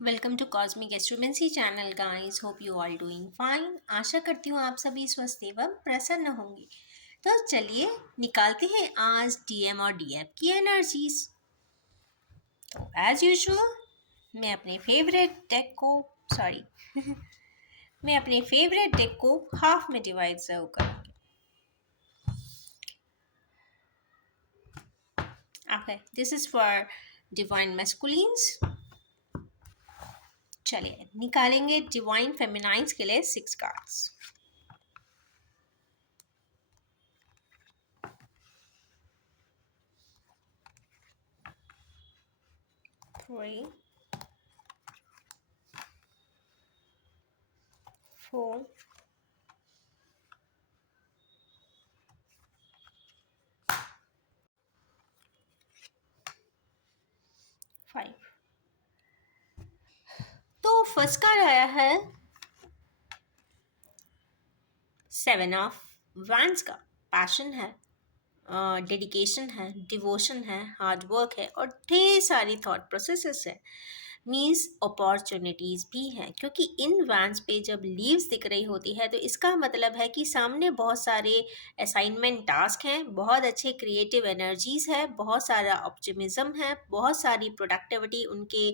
Welcome to cosmic astromancy channel guys. Hope you all doing fine. आशा करती हूँ आप सभी स्वस्थ एवं प्रसन्न होंगे। तो चलिए निकालते हैं आज डीएम और डीएफ की एनर्जीज। तो एज यूजुअल सॉरी मैं अपने फेवरेट डेक को हाफ में डिवाइड जरूर करूँगी। Okay, this is for divine masculines. चलिए निकालेंगे डिवाइन फेमिनाइन्स के लिए 6 कार्ड्स। 3 4 5। तो फर्स्ट कार्ड आया है 7 ऑफ वैंड्स का। पैशन है, डेडिकेशन है, डिवोशन है, हार्ड वर्क है और ढेर सारी थॉट प्रोसेसेस है। मीन्स अपॉर्चुनिटीज़ भी हैं, क्योंकि इन वैंस पे जब लीव्स दिख रही होती है तो इसका मतलब है कि सामने बहुत सारे असाइनमेंट टास्क हैं, बहुत अच्छे क्रिएटिव एनर्जीज है, बहुत सारा ऑप्टिमिज्म है, बहुत सारी प्रोडक्टिविटी उनके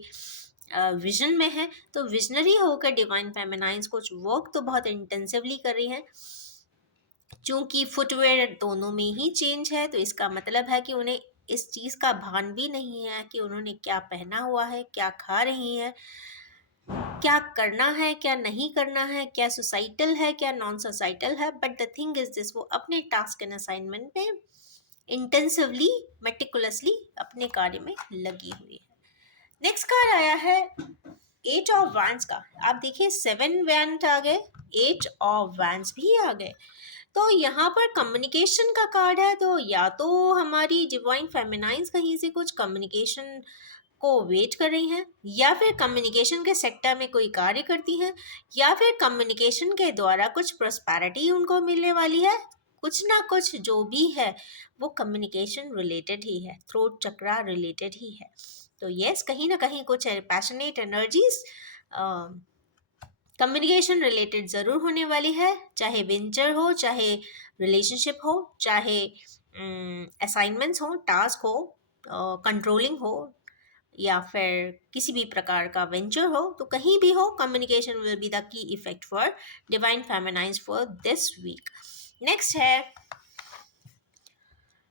विजन में है। तो विजनरी होकर डिवाइन फेमिनाइंस कुछ वर्क तो बहुत इंटेंसिवली कर रही हैं। चूंकि फुटवेयर दोनों में ही चेंज है तो इसका मतलब है कि उन्हें इस चीज़ का भान भी नहीं है कि उन्होंने क्या पहना हुआ है, क्या खा रही हैं, क्या करना है, क्या नहीं करना है, क्या सोसाइटल है, क्या नॉन सोसाइटल है। But the thing is this, वो अपने टास्क एंड असाइनमेंट पे इंटेंसिवली मेटिकुलसली अपने कार्य में लगी हुई है। नेक्स्ट कार्ड आया है 8 ऑफ वैंस का। आप देखिए 7 वैंड आ गए, 8 ऑफ वैंस भी आ गए। तो यहाँ पर कम्युनिकेशन का कार्ड है, तो या तो हमारी डिवाइन फेमिनाइंस कहीं से कुछ कम्युनिकेशन को वेट कर रही हैं, या फिर कम्युनिकेशन के सेक्टर में कोई कार्य करती हैं, या फिर कम्युनिकेशन के द्वारा कुछ प्रोस्पेरिटी उनको मिलने वाली है। कुछ ना कुछ जो भी है वो कम्युनिकेशन रिलेटेड ही है, थ्रोट चक्रा रिलेटेड ही है। तो यस, कहीं ना कहीं कुछ पैशनेट एनर्जीज कम्युनिकेशन रिलेटेड ज़रूर होने वाली है, चाहे वेंचर हो, चाहे रिलेशनशिप हो, चाहे असाइनमेंट्स हो, टास्क हो, कंट्रोलिंग हो, या फिर किसी भी प्रकार का वेंचर हो। तो कहीं भी हो, communication will be the key effect for divine feminines for this week. Next है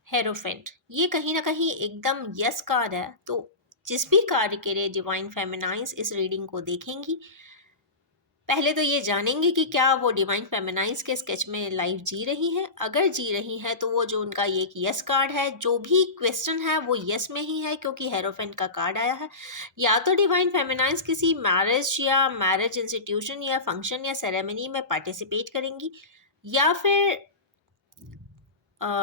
हेरोफेंट। ये कहीं ना कहीं एकदम यस कार्ड है। तो जिस भी कार्य के लिए डिवाइन फेमिनाइंस इस रीडिंग को देखेंगी, पहले तो ये जानेंगे कि क्या वो डिवाइन फेमिनाइंस के स्केच में लाइफ जी रही है। अगर जी रही है तो वो जो उनका ये एक यस कार्ड है, जो भी क्वेश्चन है वो यस में ही है, क्योंकि हेरोफेंट का कार्ड आया है। या तो डिवाइन फेमिनाइंस किसी मैरिज या मैरिज इंस्टीट्यूशन या फंक्शन या सेरेमनी में पार्टिसिपेट करेंगी, या फिर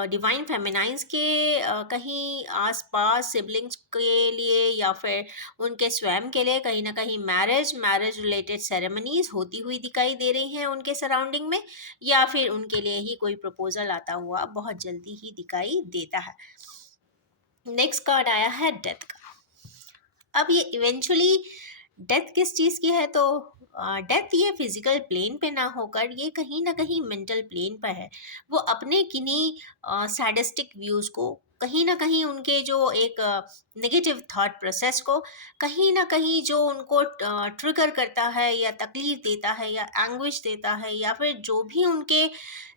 डिवाइन फेमिनाइंस के कहीं आसपास सिबलिंग्स के लिए या फिर उनके स्वयं के लिए कहीं ना कहीं मैरिज रिलेटेड सेरेमनीज होती हुई दिखाई दे रही हैं उनके सराउंडिंग में, या फिर उनके लिए ही कोई प्रपोजल आता हुआ बहुत जल्दी ही दिखाई देता है। नेक्स्ट कार्ड आया है डेथ का। अब ये इवेंचुअली डेथ किस चीज़ की है, तो डेथ ये फिजिकल प्लेन पे ना होकर ये कहीं ना कहीं मेंटल प्लेन पर है। वो अपने किन्हीं सैडिस्टिक व्यूज़ को, कहीं ना कहीं उनके जो एक नेगेटिव थॉट प्रोसेस को, कहीं ना कहीं जो उनको ट्रिगर करता है या तकलीफ देता है या एंग्विश देता है, या फिर जो भी उनके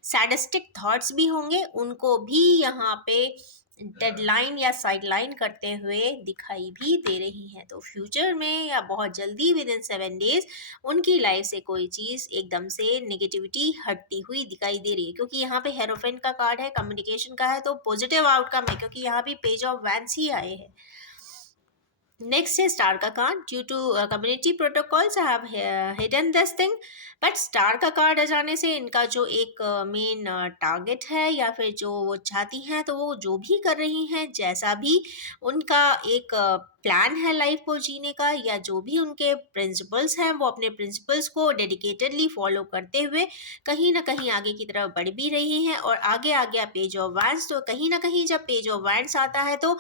सैडिस्टिक थॉट्स भी होंगे उनको भी यहाँ पे डेडलाइन या साइडलाइन करते हुए दिखाई भी दे रही हैं। तो फ्यूचर में या बहुत जल्दी विद इन 7 डेज उनकी लाइफ से कोई चीज़ एकदम से नेगेटिविटी हटती हुई दिखाई दे रही है, क्योंकि यहाँ पे हेरोफेंट का कार्ड है, कम्युनिकेशन का है, तो पॉजिटिव आउटकम है, क्योंकि यहाँ भी पेज ऑफ वैंस ही आए हैं। नेक्स्ट है स्टार का card. Due to community protocols I have hidden this thing, but star का कार्ड आ जाने से इनका जो एक मेन टारगेट है या फिर जो वो चाहती हैं, तो वो जो भी कर रही हैं, जैसा भी उनका एक प्लान है लाइफ को जीने का, या जो भी उनके प्रिंसिपल्स हैं, वो अपने प्रिंसिपल्स को डेडिकेटेडली फॉलो करते हुए कहीं ना कहीं आगे की तरफ बढ़ भी रही हैं। और आगे आ गया पेज ऑफ वैंड्स, तो कहीं ना कहीं जब पेज ऑफ वैंड्स आता है तो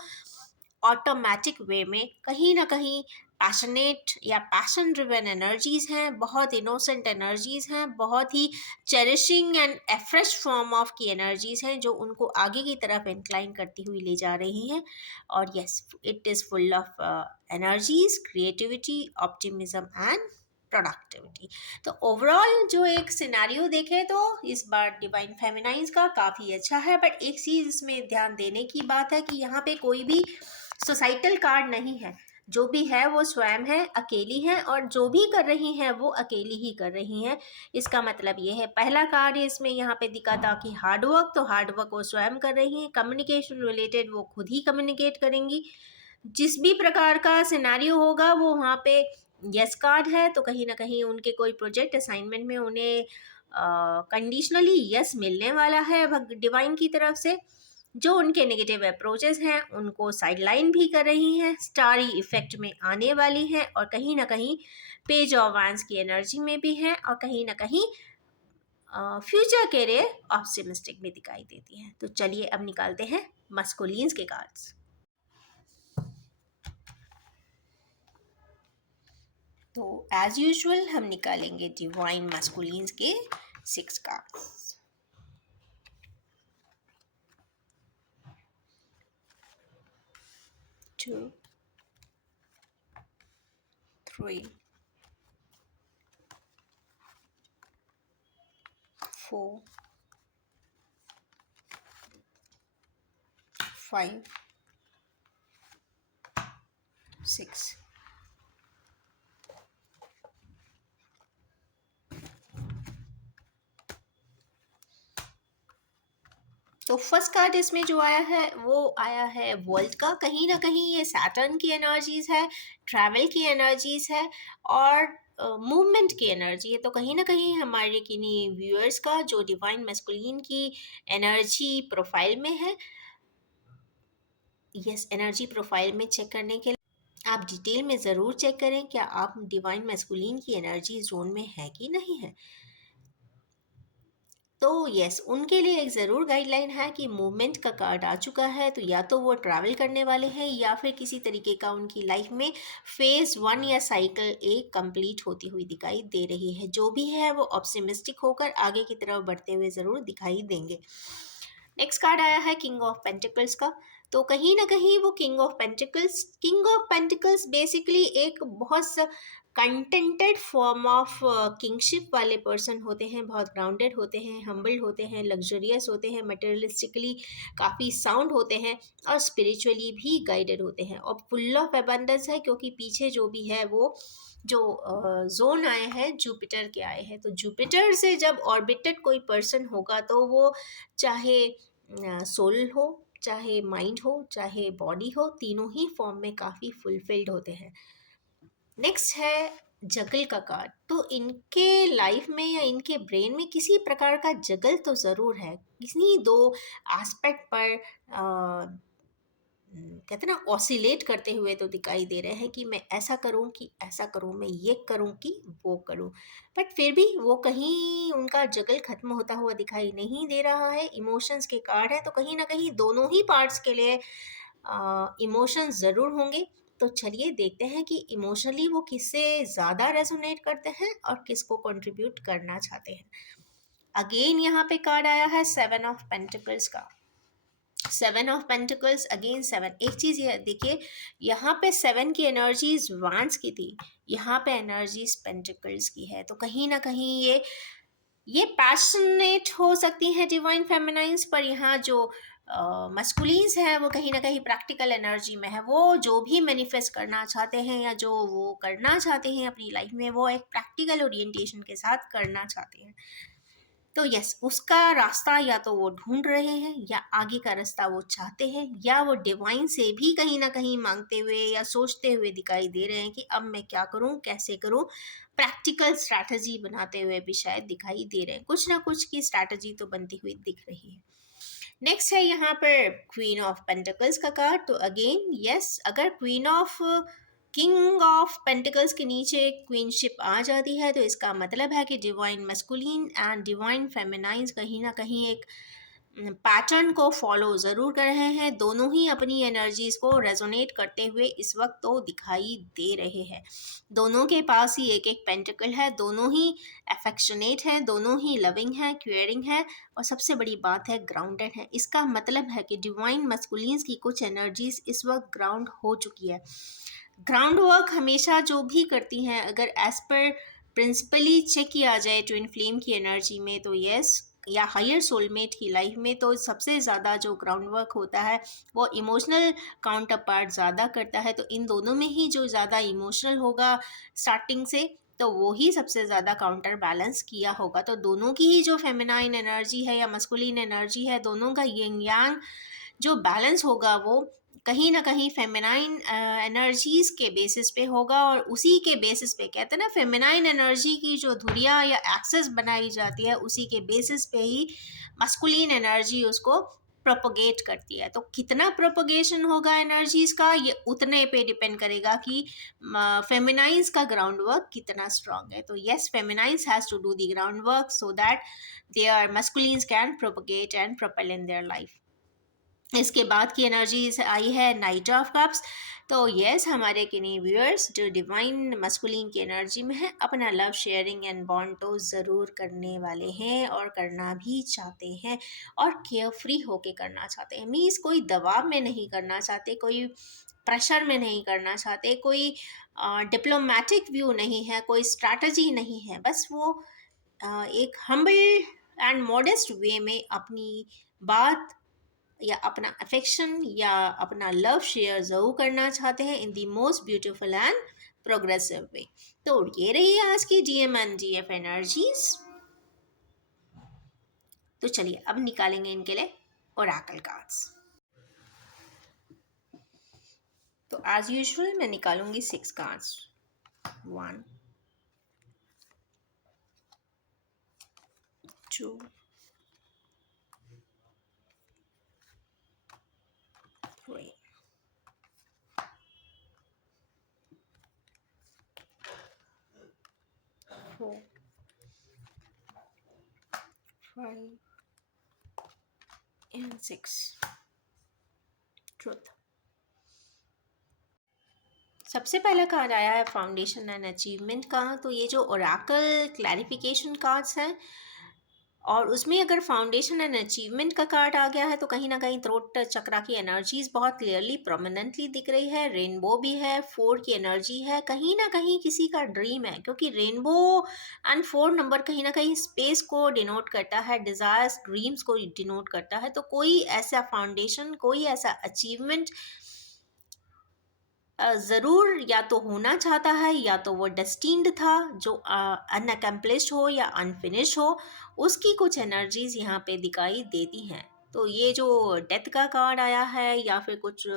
ऑटोमेटिक वे में कहीं ना कहीं पैशनेट या पैशन ड्रिवन एनर्जीज हैं, बहुत इनोसेंट एनर्जीज हैं, बहुत ही cherishing and a fresh form of की एनर्जीज हैं जो उनको आगे की तरफ इंक्लाइन करती हुई ले जा रही हैं। और yes, it is full of energies, creativity, optimism and productivity. तो ओवरऑल जो एक सिनेरियो देखे तो इस बार डिवाइन फेमिनाइन्स का काफ़ी अच्छा है, बट एक चीज़ इसमें ध्यान देने की बात है कि यहाँ पे कोई भी सोसाइटल कार्ड नहीं है। जो भी है वो स्वयं है, अकेली है, और जो भी कर रही हैं वो अकेली ही कर रही हैं। इसका मतलब ये है, पहला कार्य इसमें यहाँ पे दिखा था कि हार्डवर्क, तो हार्डवर्क वो स्वयं कर रही हैं। कम्युनिकेशन रिलेटेड वो खुद ही कम्युनिकेट करेंगी। जिस भी प्रकार का सिनेरियो होगा वो वहाँ पे यस कार्ड है, तो कहीं ना कहीं उनके कोई प्रोजेक्ट असाइनमेंट में उन्हें कंडीशनली यस मिलने वाला है डिवाइन की तरफ से। जो उनके नेगेटिव अप्रोचेस हैं उनको साइडलाइन भी कर रही हैं, स्टारी इफेक्ट में आने वाली हैं, और कहीं ना कहीं पेज ऑफ वैंस की एनर्जी में भी हैं, और कहीं ना कहीं फ्यूचर के लिए ऑप्टिमिस्टिक भी दिखाई देती हैं। तो चलिए अब निकालते हैं मस्कुलिन्स के कार्ड्स। तो एज यूजुअल हम निकालेंगे डिवाइन मस्कुलिन्स के 6 कार्ड्स। 2 3 4 5 6। तो फर्स्ट कार्ड इसमें जो आया है वो आया है वर्ल्ड का। कहीं ना कहीं ये सैटर्न की एनर्जीज है, ट्रैवल की एनर्जीज है, और मूवमेंट की एनर्जी है। तो कहीं ना कहीं हमारे किन्हीं व्यूअर्स का जो डिवाइन मैस्कुलिन की एनर्जी प्रोफाइल में है, यस, एनर्जी प्रोफाइल में चेक करने के लिए आप डिटेल में ज़रूर चेक करें क्या आप डिवाइन मैस्कुलिन की एनर्जी जोन में है कि नहीं है। तो यस, उनके लिए एक ज़रूर गाइडलाइन है कि मूवमेंट का कार्ड आ चुका है, तो या तो वो ट्रैवल करने वाले हैं या फिर किसी तरीके का उनकी लाइफ में फेज़ 1 या साइकिल एक कंप्लीट होती हुई दिखाई दे रही है। जो भी है वो ऑप्टिमिस्टिक होकर आगे की तरफ बढ़ते हुए ज़रूर दिखाई देंगे। नेक्स्ट कार्ड आया है किंग ऑफ पेंटिकल्स का। तो कहीं ना कहीं वो किंग ऑफ पेंटिकल्स बेसिकली एक बहुत कंटेंटेड फॉर्म ऑफ किंगशिप वाले पर्सन होते हैं, बहुत ग्राउंडेड होते हैं, हम्बल्ड होते हैं, लग्जरियस होते हैं, मटेरियलिस्टिकली काफ़ी साउंड होते हैं, और स्पिरिचुअली भी गाइडेड होते हैं, और फुल ऑफ एबंडेंस है, क्योंकि पीछे जो भी है वो जो जोन आए हैं जुपिटर के आए हैं। तो जुपिटर से जब ऑर्बिटेड कोई पर्सन होगा तो वो चाहे सोल हो, चाहे माइंड हो, चाहे बॉडी हो, तीनों ही फॉर्म में काफ़ी फुलफिल्ड होते हैं। नेक्स्ट है जगल का कार्ड। तो इनके लाइफ में या इनके ब्रेन में किसी प्रकार का जगल तो ज़रूर है, किसी दो एस्पेक्ट पर कहते हैं ना ऑसिलेट करते हुए तो दिखाई दे रहे हैं कि मैं ऐसा करूं कि ऐसा करूं, मैं ये करूं कि वो करूं, बट फिर भी वो कहीं उनका जगल खत्म होता हुआ दिखाई नहीं दे रहा है। इमोशंस के कार्ड है, तो कहीं ना कहीं दोनों ही पार्ट्स के लिए इमोशंस ज़रूर होंगे। तो चलिए देखते हैं कि इमोशनली वो किससे ज़्यादा रेजोनेट करते हैं और किसको कंट्रीब्यूट करना चाहते हैं। अगेन यहाँ पे कार्ड आया है 7 ऑफ पेंटिकल्स का। 7 ऑफ पेंटिकल्स अगेन 7। एक चीज़ ये देखिए, यहाँ पे 7 की एनर्जीज वांस की थी, यहाँ पे एनर्जीज पेंटिकल्स की है। तो कहीं ना कहीं ये पैशनेट हो सकती हैं डिवाइन फेमिनाइंस, पर यहाँ जो मस्कुलिन्स हैं वो कहीं ना कहीं प्रैक्टिकल एनर्जी में है। वो जो भी मैनिफेस्ट करना चाहते हैं या जो वो करना चाहते हैं अपनी लाइफ में, वो एक प्रैक्टिकल ओरिएंटेशन के साथ करना चाहते हैं। तो यस, उसका रास्ता या तो वो ढूंढ रहे हैं, या आगे का रास्ता वो चाहते हैं, या वो डिवाइन से भी कहीं ना कहीं मांगते हुए या सोचते हुए दिखाई दे रहे हैं कि अब मैं क्या करूं, कैसे करूं। प्रैक्टिकल स्ट्रैटेजी बनाते हुए भी शायद दिखाई दे रहे हैं, कुछ ना कुछ की स्ट्रैटेजी तो बनती हुई दिख रही है। नेक्स्ट है यहाँ पर क्वीन ऑफ पेंटिकल्स का कार्ड। तो अगेन यस, अगर queen of king of pentacles के नीचे क्वीनशिप आ जाती है तो इसका मतलब है कि डिवाइन मस्कुलिन एंड डिवाइन फेमिनाइंस कहीं ना कहीं एक पैटर्न को फॉलो ज़रूर कर रहे हैं। दोनों ही अपनी एनर्जीज़ को रेजोनेट करते हुए इस वक्त तो दिखाई दे रहे हैं। दोनों के पास ही एक एक पेंटिकल है, दोनों ही अफेक्शनेट है, दोनों ही लविंग है, केयरिंग है, और सबसे बड़ी बात है ग्राउंडेड है। इसका मतलब है कि डिवाइन मस्कुलिन्स की कुछ एनर्जीज इस वक्त ग्राउंड हो चुकी है। ग्राउंड वर्क हमेशा जो भी करती हैं, अगर एज पर प्रिंसिपली चेक किया जाए ट्विन फ्लेम की एनर्जी में, तो यस, या हायर सोलमेट की लाइफ में, तो सबसे ज़्यादा जो ग्राउंड वर्क होता है वो इमोशनल काउंटर पार्ट ज़्यादा करता है। तो इन दोनों में ही जो ज़्यादा इमोशनल होगा स्टार्टिंग से, तो वो ही सबसे ज़्यादा काउंटर बैलेंस किया होगा। तो दोनों की ही जो फेमिनाइन एनर्जी है या मस्कुलिन एनर्जी है, दोनों का यिंग यांग जो बैलेंस होगा वो कहीं ना कहीं फेमिनाइन एनर्जीज के बेसिस पे होगा, और उसी के बेसिस पे कहते हैं ना, फेमिनाइन एनर्जी की जो धुरिया या एक्सेस बनाई जाती है उसी के बेसिस पे ही मस्कुलिन एनर्जी उसको प्रोपोगेट करती है। तो कितना प्रोपोगेशन होगा एनर्जीज का, ये उतने पे डिपेंड करेगा कि फेमिनाइंस का ग्राउंड वर्क कितना स्ट्रांग है। तो yes, feminines has to do the ground work so that their masculines can propagate and propel in their life. इसके बाद की एनर्जीज आई है नाइट ऑफ कप्स। तो यस, हमारे किन्हीं व्यूअर्स जो डिवाइन मस्कुलिन की एनर्जी में है, अपना लव शेयरिंग एंड बॉन्ड तो ज़रूर करने वाले हैं और करना भी चाहते हैं, और केयर फ्री होके करना चाहते हैं। मीन्स कोई दबाव में नहीं करना चाहते, कोई प्रेशर में नहीं करना चाहते, कोई डिप्लोमेटिक व्यू नहीं है, कोई स्ट्रैटेजी नहीं है। बस वो एक हम्बल एंड मॉडेस्ट वे में अपनी बात या अपना अफेक्शन या अपना लव शेयर ज़रूर करना चाहते हैं in the most beautiful and progressive way. तो ये रही आज की डीएम एंड डीएफ एनर्जीज। तो चलिए अब निकालेंगे इनके लिए ओरेकल कार्ड्स। तो एज यूजुअल मैं निकालूंगी 6 कार्ड्स। 1 2 3 4 5 and 6 truth. सबसे पहला कार्ड आया है फाउंडेशन एंड अचीवमेंट का। तो ये जो ओरेकल क्लैरिफिकेशन कार्ड्स हैं, और उसमें अगर फाउंडेशन एंड अचीवमेंट का कार्ड आ गया है, तो कहीं ना कहीं थ्रोट चक्रा की एनर्जीज बहुत क्लियरली प्रोमिनेंटली दिख रही है। रेनबो भी है, 4 की एनर्जी है, कहीं ना कहीं किसी का ड्रीम है, क्योंकि रेनबो एंड 4 नंबर कहीं ना कहीं स्पेस को डिनोट करता है, डिज़ायर्स ड्रीम्स को डिनोट करता है। तो कोई ऐसा फाउंडेशन, कोई ऐसा अचीवमेंट ज़रूर या तो होना चाहता है, या तो वो डेस्टिन्ड था, जो अनअकम्प्लिश्ड हो या अनफिनिश हो, उसकी कुछ एनर्जीज यहाँ पे दिखाई देती हैं। तो ये जो डेथ का कार्ड आया है या फिर कुछ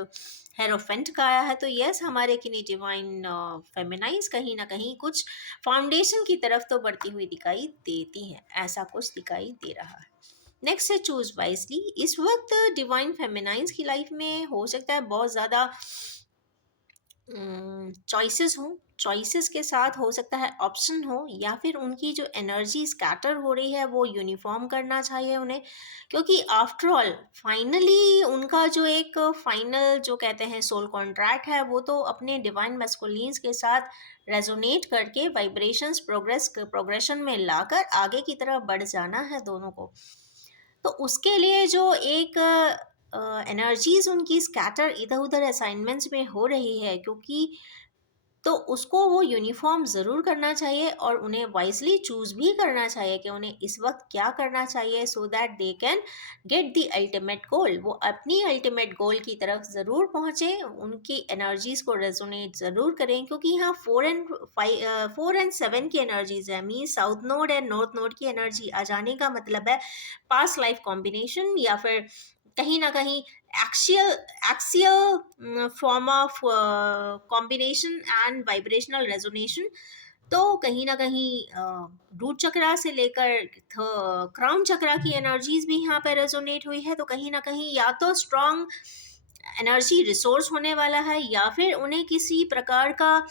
हेरोफेंट का आया है, तो यस, हमारे किन्हीं डिवाइन फेमिनाइज कहीं ना कहीं कुछ फाउंडेशन की तरफ तो बढ़ती हुई दिखाई देती हैं, ऐसा कुछ दिखाई दे रहा है। नेक्स्ट है चूज वाइजली। इस वक्त डिवाइन फेमिनाइज की लाइफ में हो सकता है बहुत ज़्यादा चॉइसेस हों, चॉइसेस के साथ हो सकता है ऑप्शन हो, या फिर उनकी जो एनर्जी स्कैटर हो रही है वो यूनिफॉर्म करना चाहिए उन्हें, क्योंकि आफ्टर ऑल फाइनली उनका जो एक फाइनल जो कहते हैं सोल कॉन्ट्रैक्ट है, वो तो अपने डिवाइन मैस्कुलिन्स के साथ रेजोनेट करके वाइब्रेशंस प्रोग्रेशन में लाकर आगे की तरफ बढ़ जाना है दोनों को। तो उसके लिए जो एक एनर्जीज उनकी स्कैटर इधर उधर असाइनमेंट्स में हो रही है, क्योंकि तो उसको वो यूनिफॉर्म ज़रूर करना चाहिए, और उन्हें वाइजली चूज़ भी करना चाहिए कि उन्हें इस वक्त क्या करना चाहिए, so that they can get the ultimate goal. वो अपनी अल्टीमेट गोल की तरफ ज़रूर पहुँचे, उनकी एनर्जीज़ को रेजोनेट ज़रूर करें, क्योंकि यहाँ 4 एंड 7 की एनर्जीज है। Mean south node and north node की एनर्जी आ जाने का मतलब है पास्ट लाइफ कॉम्बिनेशन, या फिर कहीं ना कहीं axial form of combination and vibrational resonation. तो कहीं ना कहीं रूट चक्रा से लेकर क्राउन चक्रा की एनर्जीज भी यहाँ पे रेजोनेट हुई है। तो कहीं ना कहीं या तो स्ट्रॉन्ग एनर्जी रिसोर्स होने वाला है, या फिर उन्हें किसी प्रकार का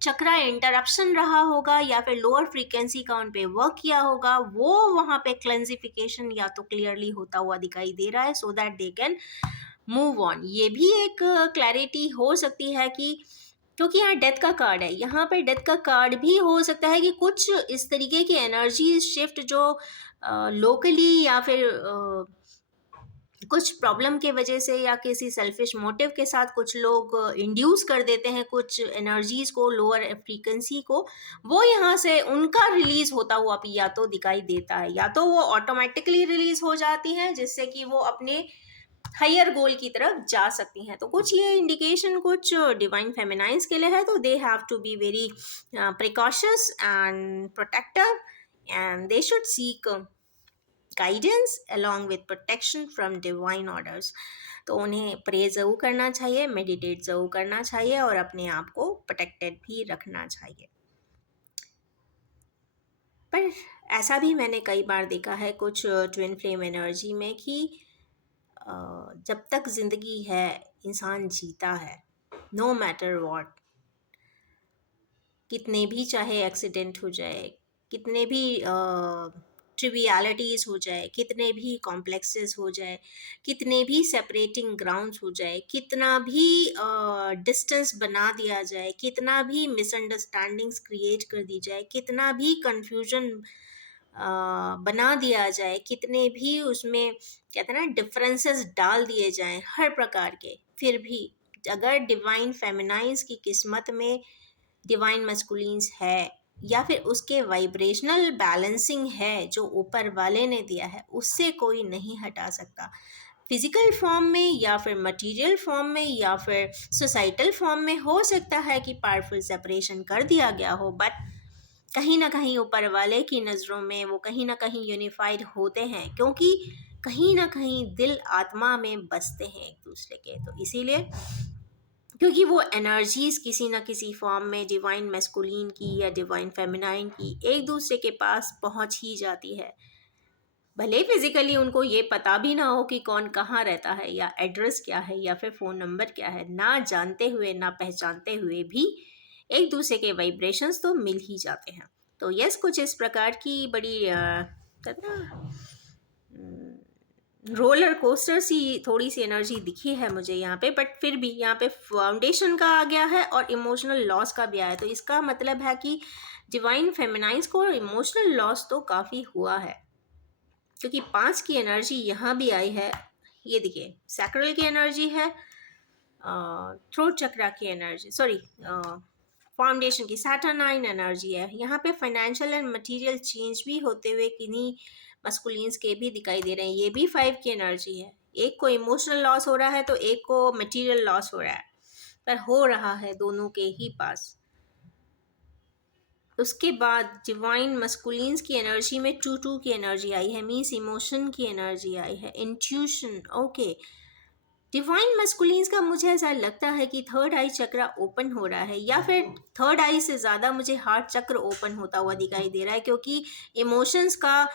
चक्रा इंटरप्शन रहा होगा या फिर लोअर फ्रीक्वेंसी का उन पे वर्क किया होगा, वो वहाँ पे क्लेंसिफिकेशन या तो क्लियरली होता हुआ दिखाई दे रहा है, so that they can move on. ये भी एक क्लैरिटी हो सकती है कि क्योंकि यहाँ डेथ का कार्ड है, यहाँ पे डेथ का कार्ड भी हो सकता है कि कुछ इस तरीके की एनर्जी शिफ्ट जो लोकली या फिर कुछ प्रॉब्लम के वजह से या किसी सेल्फिश मोटिव के साथ कुछ लोग इंड्यूस कर देते हैं कुछ एनर्जीज को, लोअर फ्रीक्वेंसी को, वो यहाँ से उनका रिलीज होता हुआ भी या तो दिखाई देता है या तो वो ऑटोमेटिकली रिलीज हो जाती है जिससे कि वो अपने हायर गोल की तरफ जा सकती हैं। तो कुछ ये इंडिकेशन कुछ डिवाइन फेमिनाइंस के लिए है, तो they have to be very precautious and protective and they should seek guidance along with protection from divine orders। तो उन्हें प्रे ज़रूर करना चाहिए, मेडिटेट ज़रूर करना चाहिए और अपने आप को प्रोटेक्टेड भी रखना चाहिए। पर ऐसा भी मैंने कई बार देखा है कुछ ट्विन फ्लेम एनर्जी में कि जब तक ज़िंदगी है इंसान जीता है, नो मैटर वॉट, कितने भी चाहे एक्सीडेंट हो जाए, कितने भी ट्रिवियलिटीज़ हो जाए, कितने भी कॉम्प्लेक्सेस हो जाए, कितने भी सेपरेटिंग ग्राउंड्स हो जाए, कितना भी डिस्टेंस बना दिया जाए, कितना भी मिसअंडरस्टैंडिंग्स क्रिएट कर दी जाए, कितना भी कन्फ्यूजन बना दिया जाए, कितने भी उसमें कहते हैं ना डिफरेंसेस डाल दिए जाएं हर प्रकार के, फिर भी अगर डिवाइन फेमिनाइंस की किस्मत में डिवाइन मस्कुलिन्स है या फिर उसके वाइब्रेशनल बैलेंसिंग है जो ऊपर वाले ने दिया है, उससे कोई नहीं हटा सकता। फिजिकल फॉर्म में या फिर मटेरियल फॉर्म में या फिर सोसाइटल फॉर्म में हो सकता है कि पावरफुल सेपरेशन कर दिया गया हो, बट कहीं ना कहीं ऊपर वाले की नज़रों में वो कहीं ना कहीं यूनिफाइड होते हैं, क्योंकि कहीं ना कहीं दिल आत्मा में बसते हैं एक दूसरे के। तो इसीलिए क्योंकि वो एनर्जीज किसी ना किसी फॉर्म में डिवाइन मैस्कुलिन की या डिवाइन फेमिनाइन की एक दूसरे के पास पहुंच ही जाती है, भले फिजिकली उनको ये पता भी ना हो कि कौन कहाँ रहता है या एड्रेस क्या है या फिर फ़ोन नंबर क्या है, ना जानते हुए ना पहचानते हुए भी एक दूसरे के वाइब्रेशंस तो मिल ही जाते हैं। तो यस, कुछ इस प्रकार की बड़ी कहते हैं ना रोलर कोस्टर सी थोड़ी सी एनर्जी दिखी है मुझे यहाँ पे, बट फिर भी यहाँ पे फाउंडेशन का आ गया है और इमोशनल लॉस का भी आया है, तो इसका मतलब है कि डिवाइन फेमिनाइंस को इमोशनल लॉस तो काफ़ी हुआ है, क्योंकि 5 की एनर्जी यहाँ भी आई है। ये देखिए सैक्रल की एनर्जी है, थ्रोट चक्रा की एनर्जी, सॉरी फाउंडेशन की सैटरनाइन एनर्जी है। यहाँ पे फाइनेंशियल एंड मटेरियल चेंज भी होते हुए किन्हीं मस्कुलिन्स के भी दिखाई दे रहे हैं। ये भी 5 की एनर्जी है, एक को इमोशनल लॉस हो रहा है तो एक को मटेरियल लॉस हो रहा है, पर हो रहा है दोनों के ही पास। उसके बाद डिवाइन मस्कुलिन्स की एनर्जी में 2-2 की एनर्जी आई है, मीन्स इमोशन की एनर्जी आई है, इंट्यूशन। ओके, डिवाइन मस्कुलिन्स का मुझे ऐसा लगता है कि थर्ड आई चक्र ओपन हो रहा है, या फिर थर्ड आई से ज़्यादा मुझे हार्ट चक्र ओपन होता हुआ दिखाई दे रहा है, क्योंकि इमोशंस का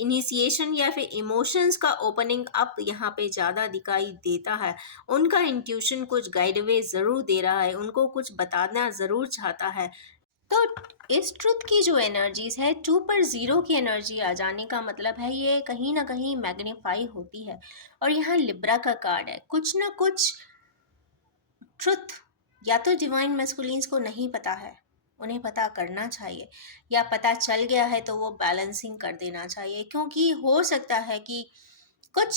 इनिशिएशन या फिर इमोशंस का ओपनिंग अप यहाँ पे ज़्यादा दिखाई देता है। उनका इंट्यूशन कुछ गाइडवे ज़रूर दे रहा है, उनको कुछ बताना ज़रूर चाहता है। तो इस ट्रुथ की जो एनर्जीज है 2 पर 0 की एनर्जी आ जाने का मतलब है ये कहीं ना कहीं मैग्नीफाई होती है, और यहाँ लिब्रा का कार्ड है। कुछ ना कुछ ट्रुथ या तो डिवाइन मैस्कुलिन्स को नहीं पता है, उन्हें पता करना चाहिए, या पता चल गया है तो वो बैलेंसिंग कर देना चाहिए, क्योंकि हो सकता है कि कुछ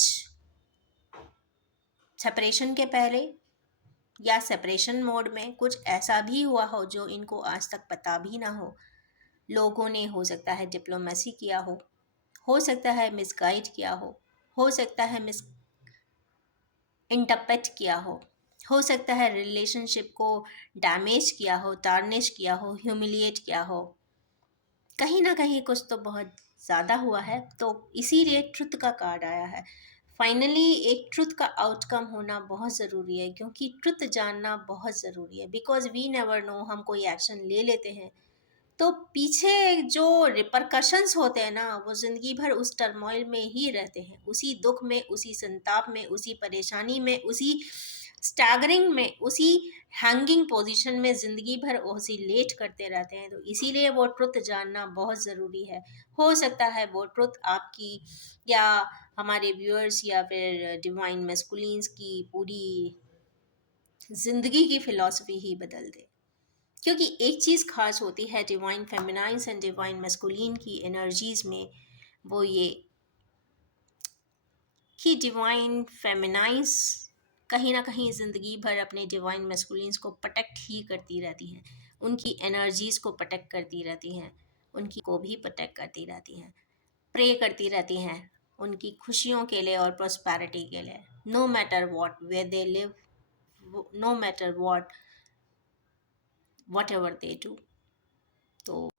सेपरेशन के पहले या सेपरेशन मोड में कुछ ऐसा भी हुआ हो जो इनको आज तक पता भी ना हो। लोगों ने हो सकता है डिप्लोमेसी किया हो सकता है मिसगाइड किया हो सकता है मिस इंटरप्रेट किया हो सकता है रिलेशनशिप को डैमेज किया हो, टार्निश किया हो, ह्यूमिलिएट किया हो। कहीं ना कहीं कुछ तो बहुत ज़्यादा हुआ है, तो इसीलिए ट्रुथ का कार्ड आया है। फाइनली एक ट्रुथ का आउटकम होना बहुत ज़रूरी है, क्योंकि ट्रुथ जानना बहुत ज़रूरी है, बिकॉज वी नेवर नो, हम कोई एक्शन ले लेते हैं तो पीछे जो रिपरकशंस होते हैं ना, वो ज़िंदगी भर उस टर्मोइल में ही रहते हैं, उसी दुख में, उसी संताप में, उसी परेशानी में, उसी स्टैगरिंग में, उसी हैंगिंग पोजीशन में ज़िंदगी भर ऑसिलेट करते रहते हैं। तो इसीलिए वो ट्रुथ जानना बहुत ज़रूरी है। हो सकता है वो ट्रुथ आपकी या हमारे व्यूअर्स या फिर डिवाइन मैस्कुलिन्स की पूरी ज़िंदगी की फ़िलॉसफ़ी ही बदल दे। क्योंकि एक चीज़ ख़ास होती है डिवाइन फेमिनाइन्स एंड डिवाइन मैस्कुलिन की एनर्जीज़ में, वो ये कि डिवाइन फेमिनाइन्स कहीं न कहीं ज़िंदगी भर अपने डिवाइन मैस्कुलिन्स को प्रोटेक्ट ही करती रहती हैं। उनकी एनर्जीज़ को प्रोटेक्ट करती रहती हैं, उनकी को भी प्रोटेक्ट करती रहती हैं, प्रे करती रहती हैं, उनकी खुशियों के लिए और प्रॉस्पेरिटी के लिए। No matter what where they live, no matter whatever they do. तो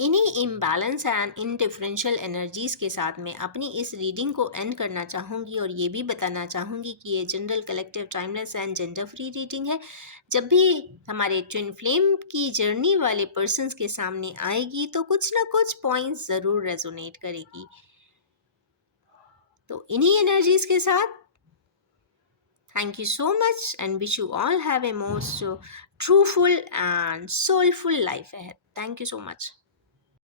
इन्हीं इम्बैलेंस एंड इनडिफरेंशियल एनर्जीज के साथ मैं अपनी इस रीडिंग को एंड करना चाहूँगी और ये भी बताना चाहूँगी कि ये general collective timeless and gender free reading है। जब भी हमारे ट्विन फ्लेम की जर्नी वाले पर्सन्स के सामने आएगी तो कुछ ना कुछ पॉइंट्स ज़रूर रेजोनेट करेगी। तो इन्हीं एनर्जीज के साथ thank you so much and wish you all have a most truthful and soulful life ahead. Thank you so much.